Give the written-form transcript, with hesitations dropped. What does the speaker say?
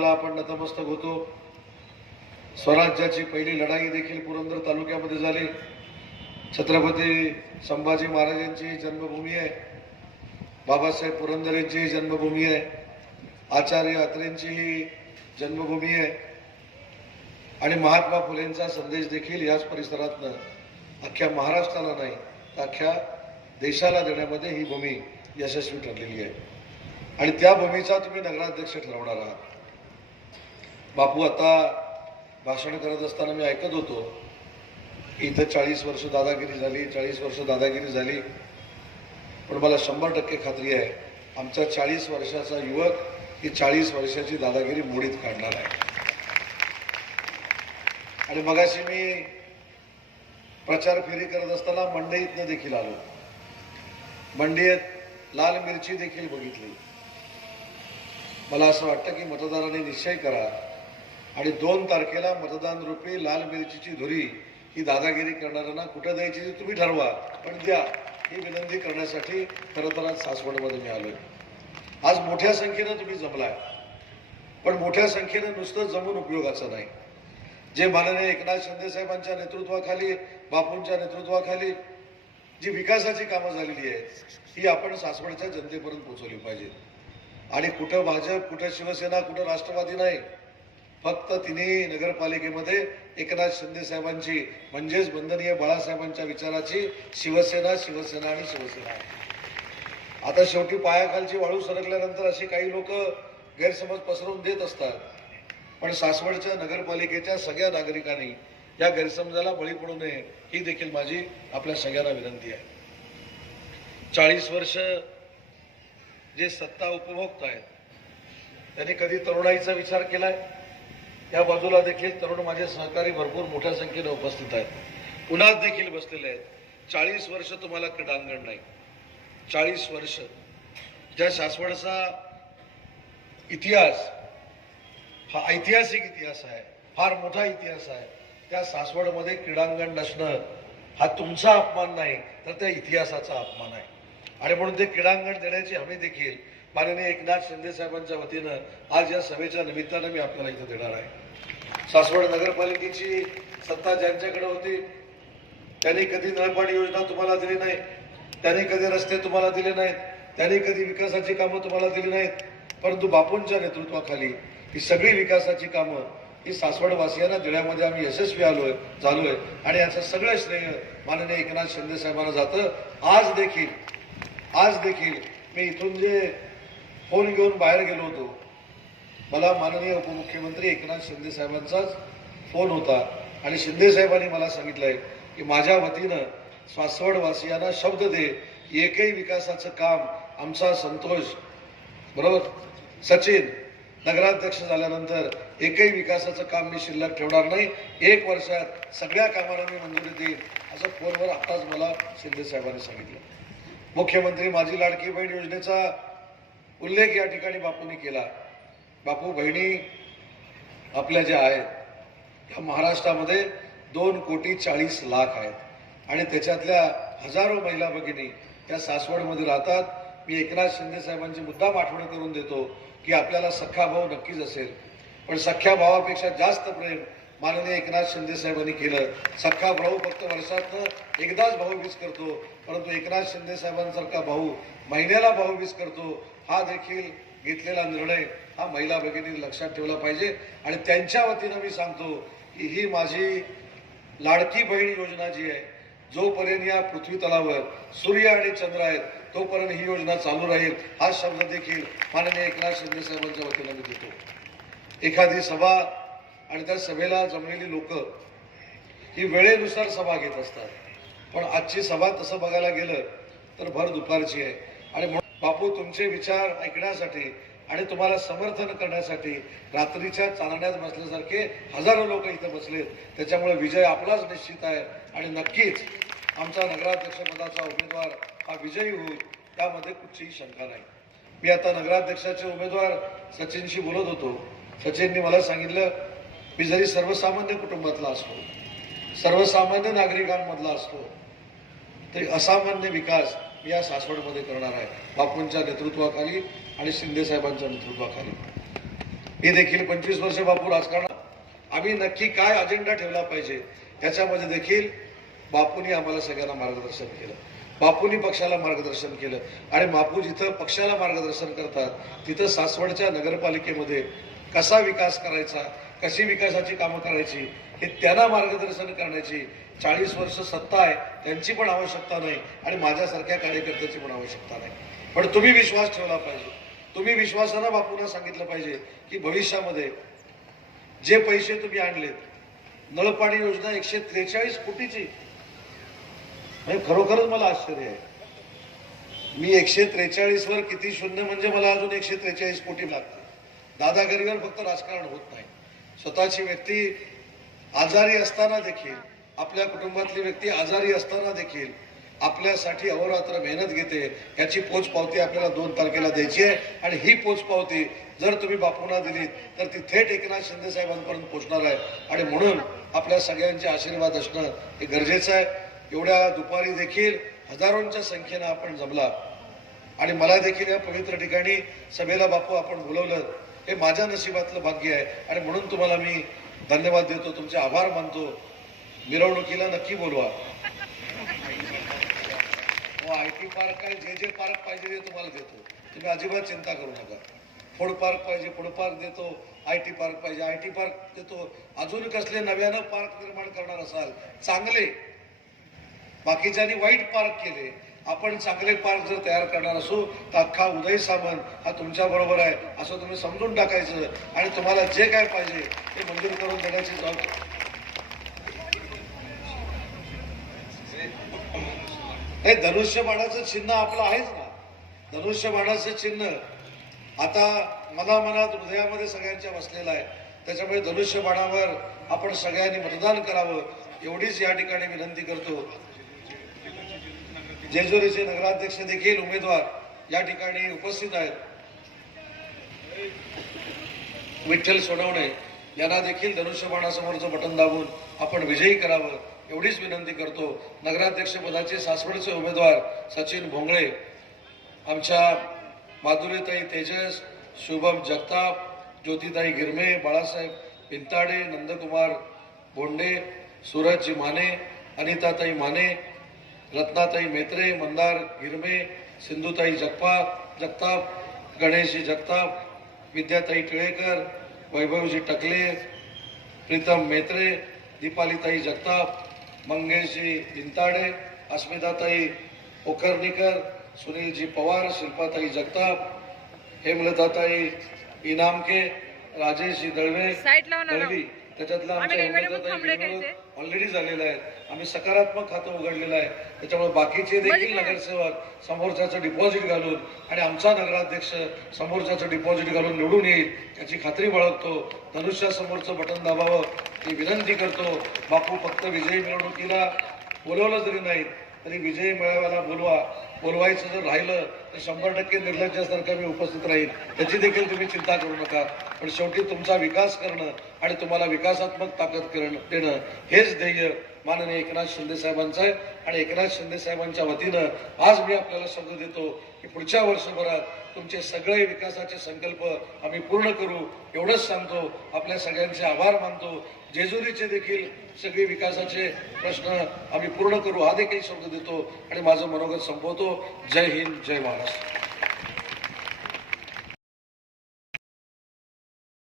नावाला आपण नतमस्तक होतो। स्वराज्याची पहिली लढाई देखील पुरंदर तालुक्यामध्ये झाली। छत्रपती संभाजी महाराजांची जन्मभूमी आहे, बाबासाहेब पुरंदरेंची जन्मभूमी आहे, आचार्य अत्रेंची ही जन्मभूमी आहे आणि महात्मा फुलेंचा संदेश देखील याच परिसरातनं अख्ख्या महाराष्ट्राला नाही तर अख्ख्या देशाला देण्यामध्ये ही भूमी यशस्वी ठरलेली आहे आणि त्या भूमीचा तुम्ही नगराध्यक्ष ठरवणार आहात। बापू आता भाषण करत असताना मी ऐकत होतो, इथं 40 वर्ष दादागिरी झाली, 40 वर्ष दादागिरी झाली, पण मला 100% खात्री आहे आमचा 40 वर्षाचा युवक ही 40 वर्षाची दादागिरी मोडीत काढणार आहे। आणि मगाशी मी प्रचार फेरी करत असताना मंडईतनं देखील आलो, मंडईत लाल मिरची देखील बघितली। मला असं वाटतं की मतदारांनी निश्चय करा आणि 2 तारखेला मतदान रूपी लाल मिरचीची धुरी ही दादागिरी करणाऱ्यांना कुठं द्यायची ती तुम्ही ठरवा, पण द्या ही विनंती करण्यासाठी खरं तर आज सासवडमध्ये मी आलोय। आज मोठ्या संख्येनं तुम्ही जमलाय, पण मोठ्या संख्येनं नुसतं जमून उपयोगाचं नाही। जे माननीय एकनाथ शिंदे साहेबांच्या नेतृत्वाखाली, बापूंच्या नेतृत्वाखाली जी विकासाची कामं झालेली आहेत ही आपण सासवडच्या जनतेपर्यंत पोहोचवली पाहिजेत। आणि कुठं भाजप, कुठं शिवसेना, कुठं राष्ट्रवादी नाही, फक्त तिन्ही नगरपालिकेमध्ये एकनाथ शिंदे साहेबांची म्हणजेच वंदनीय बाळासाहेबांच्या विचाराची शिवसेना, शिवसेना आणि शिवसेना। आता शेवटी पायाखालची वाळू सरकल्यानंतर अशी काही लोक गैरसमज पसरवून देत असतात, पण सासवडच्या नगरपालिकेच्या सगळ्या नागरिकांनी या गैरसमजाला बळी पडू नये ही देखील माझी आपल्या सगळ्यांना विनंती आहे। 40 वर्ष जे सत्ता उपभोगत आहेत त्यांनी कधी तरुणाईचा विचार केलाय? या बाजूला देखील तरुण माझे सहकारी भरपूर मोठ्या संख्येने उपस्थित आहेत, उन्हात देखील बसलेले आहेत। 40 वर्ष तुम्हाला क्रीडांगण नाही, 40 वर्ष ज्या सासवडचा इतिहास हा ऐतिहासिक इतिहास आहे, फार मोठा इतिहास आहे, त्या सासवडमध्ये क्रीडांगण नसणं हा तुमचा अपमान नाही तर त्या इतिहासाचा अपमान आहे। आणि म्हणून ते क्रीडांगण देण्याची हमी देखील माननीय एकनाथ शिंदे साहेबांच्या वतीनं आज या सभेच्या निमित्तानं मी आपल्याला इथं देणार आहे। सासवड नगरपालिकेची सत्ता ज्यांच्याकडे होती त्यांनी कधी नळपाणी योजना तुम्हाला दिली नाही, त्यांनी कधी रस्ते तुम्हाला दिले नाहीत, त्यांनी कधी विकासाची कामं तुम्हाला दिली नाहीत, परंतु बापूंच्या नेतृत्वाखाली ही सगळी विकासाची कामं ही सासवडवासियांना देण्यामध्ये आम्ही यशस्वी झालोय आणि याचं सगळं श्रेय माननीय एकनाथ शिंदे साहेबांना जातं। आज देखील मी इथून जे फोन घेऊन बाहेर गेलो होतो, मला माननीय उपमुख्यमंत्री एकनाथ शिंदे साहेबांचाच फोन होता आणि शिंदे साहेबांनी मला सांगितलंय की माझ्या वतीनं सासवडवासियांना शब्द दे, एकही विकासाचं काम आमचा संतोष बरोबर सचिन नगराध्यक्ष झाल्यानंतर एकही विकासाचं काम मी शिल्लक ठेवणार नाही, 1 वर्षात सगळ्या कामांना मी मंजुरी देईन असं फोनवर आताच मला शिंदे साहेबांनी सांगितलं। मुख्यमंत्री माझी लाडकी बहीण योजनेचा उल्लेख या ठिकाणी बापूंनी केला। बापू, बहिणी आपल्या ज्या आहेत या महाराष्ट्रामध्ये 2,40,00,000 आहेत आणि त्याच्यातल्या हजारो महिला भगिनी त्या सासवडमध्ये राहतात। मी एकनाथ शिंदे साहेबांची मुद्दाम आठवण करून देतो की आपल्याला सख्खा भाऊ नक्कीच असेल, पण सख्ख्या भावापेक्षा जास्त प्रेम माननीय एकनाथ शिंदे साहेबांनी केलं। सख्खा भाऊ फक्त वर्षातनं एकदाच भाऊबीज करतो, परंतु एकनाथ शिंदे साहेबांसारखा भाऊ महिन्याला भाऊबीज करतो। हा देखील घेतलेला निर्णय हा महिला भगिनी लक्षात ठेवला पाहिजे आणि त्यांच्या वतीनं मी सांगतो की ही माझी लाडकी बहीण योजना जी आहे, जोपर्यंत या पृथ्वी तलावर सूर्य आणि चंद्र आहेत तोपर्यंत ही योजना चालू राहील हा शब्द देखील माननीय एकनाथ शिंदे साहेबांच्या वतीनं मी देतो। एखादी सभा आणि त्या सभेला जमलेली लोक ही वेळेनुसार सभा घेत असतात, पण आजची सभा तसं बघायला गेलं तर भर दुपारची आहे आणि बापू तुमचे विचार ऐकण्यासाठी आणि तुम्हाला समर्थन करण्यासाठी रात्रीच्या चांदण्यात बसल्यासारखे हजारो लोक इथं बसलेत। त्याच्यामुळे विजय आपलाच निश्चित आहे आणि नक्कीच आमचा नगराध्यक्षपदाचा उमेदवार हा विजयी होईल, त्यामध्ये कुठलीही शंका नाही। मी आता नगराध्यक्षाचे उमेदवार सचिनशी बोलत होतो, सचिनने मला सांगितलं मी जरी सर्वसामान्य कुटुंबातला असतो, सर्वसामान्य नागरिकांमधला असतो, तरी असामान्य विकास मी या सासवडमध्ये करणार आहे बापूंच्या नेतृत्वाखाली आणि शिंदे साहेबांच्या नेतृत्वाखाली। हे देखील 25 वर्ष बापू राजकारणात आम्ही नक्की काय अजेंडा ठेवला पाहिजे याच्यामध्ये देखील बापूंनी आम्हाला सगळ्यांना मार्गदर्शन केलं, बापूंनी पक्षाला मार्गदर्शन केलं आणि बापू जिथं पक्षाला मार्गदर्शन करतात तिथं सासवडच्या नगरपालिकेमध्ये कसा विकास करायचा, कशी विकासाची कामं करायची हे त्यांना मार्गदर्शन करण्याची 40 वर्ष सत्ता आहे त्यांची पण आवश्यकता नाही आणि माझ्यासारख्या कार्यकर्त्याची पण आवश्यकता नाही. पण तुम्ही विश्वास ठेवला पाहिजे, तुम्ही विश्वासानं बापूंना सांगितलं पाहिजे की भविष्यामध्ये जे पैसे तुम्ही आणलेत, नळपाणी योजना 143 कोटीची, म्हणजे खरोखरच मला आश्चर्य आहे. मी 143 वर किती शून्य म्हणजे मला अजून 143 कोटी लागते. दादागिरीवर फक्त राजकारण होत नाही. स्वतःची व्यक्ती आजारी असताना देखील, आपल्या कुटुंबातली व्यक्ती आजारी असताना देखील आपल्यासाठी अहोरात्र मेहनत घेते. याची पोचपावती आपल्याला 2 तारखेला द्यायची आहे आणि ही पोचपावती जर तुम्ही बापूंना दिलीत तर ती थेट एकनाथ शिंदे साहेबांपर्यंत पोहोचणार आहे आणि म्हणून आपल्या सगळ्यांचे आशीर्वाद असणं हे गरजेचं आहे. एवढ्या दुपारी देखील हजारोंच्या संख्येनं आपण जमला आणि मला देखील या पवित्र ठिकाणी सभेला बापू आपण बोलवलं हे माझ्या नशिबातलं भाग्य आहे आणि म्हणून तुम्हाला मी धन्यवाद देतो, तुमचे आभार मानतो. मिरवणुकीला नक्की बोलवा. IT पार्क काय जे पार्क पाहिजे ते तुम्हाला देतो, तुम्ही अजिबात चिंता करू नका. फूड पार्क पाहिजे फूड पार्क देतो, IT पार्क पाहिजे IT पार्क देतो. अजून कसले नव्यानं पार्क निर्माण करणार असाल चांगले, बाकीच्यांनी वाईट पार्क केले, आपण चांगले पार्क जर तयार करणार असू तर अख्खा उदय सामंत हा तुमच्या बरोबर आहे असं तुम्ही समजून टाकायचं आणि तुम्हाला जे काय पाहिजे ते मंजूर करून देण्याची जबाबदारी. हे धनुष्यबाणाचं चिन्ह आपलं आहेच ना, धनुष्यबाणाचं चिन्ह आता मनामनात हृदयामध्ये सगळ्यांच्या बसलेलं आहे. त्याच्यामुळे धनुष्यबाणावर आपण सगळ्यांनी मतदान करावं एवढीच या ठिकाणी विनंती करतो. जेजुरीचे नगराध्यक्ष देखील उमेदवार या ठिकाणी उपस्थित आहेत. विठ्ठल सोनवणे यांना देखील धनुष्यबाणासमोरचं बटन दाबून आपण विजयी करावं एवढीच विनंती करतो. नगराध्यक्ष पदाचे सासवडचे उमेदवार सचिन भोंगळे, आमच्या माधुरीताई तेजस, शुभम जगताप, ज्योतिताई गिरमे, बाळासाहेब पिंताडे, नंदकुमार बोंडे, सूरज माने, अनिताताई माने, रत्नाताई मेत्रे, मंदार गिरमे, सिंधुताई जगताप, गणेशजी जगताप, विद्याताई टिळेकर, वैभवजी टकले, प्रीतम मेत्रे, दीपालीताई जगताप, मंगेशजी बिंताडे, अस्मिताताई पोखर्णीकर, सुनीलजी पवार, शिल्पाताई जगताप, हेमलताताई इनामके, राजेशजी दळवी, त्याच्यातला आमच्या ऑलरेडी झालेला आहे. आम्ही सकारात्मक खातं उघडलेलं आहे. त्याच्यामुळे बाकीचे देखील नगरसेवक समोरच्याचं डिपॉझिट घालून आणि आमचा नगराध्यक्ष समोरच्याचं डिपॉझिट घालून निवडून येईल याची खात्री बाळगतो. धनुष्यासमोरचं बटन दाबावं ही विनंती करतो. बापू फक्त विजयी मिरवणुकीला बोलवलं जरी नाही तरी विजयी मेळाव्याला बोलवायचं जर राहिलं तर 100% निर्लज्जासारखं मी उपस्थित राहील, त्याची देखील तुम्ही चिंता करू नका. पण शेवटी तुमचा विकास करणं आणि तुम्हाला विकासात्मक ताकद देणं हेच ध्येय माननीय एकनाथ शिंदे साहेबांचं आहे. आणि एकनाथ शिंदे साहेबांच्या वतीनं आज मी आपल्याला शब्द देतो की पुढच्या वर्षभरात तुमचे सगळे विकासाचे संकल्प आम्ही पूर्ण करू एवढंच सांगतो. आपल्या सगळ्यांचे आभार मानतो. जेजुरीचे देखील सगळे विकासाचे प्रश्न आम्ही पूर्ण करू हा देखील शब्द देतो आणि माझं मनोगत संपवतो. जय हिंद, जय महाराष्ट्र.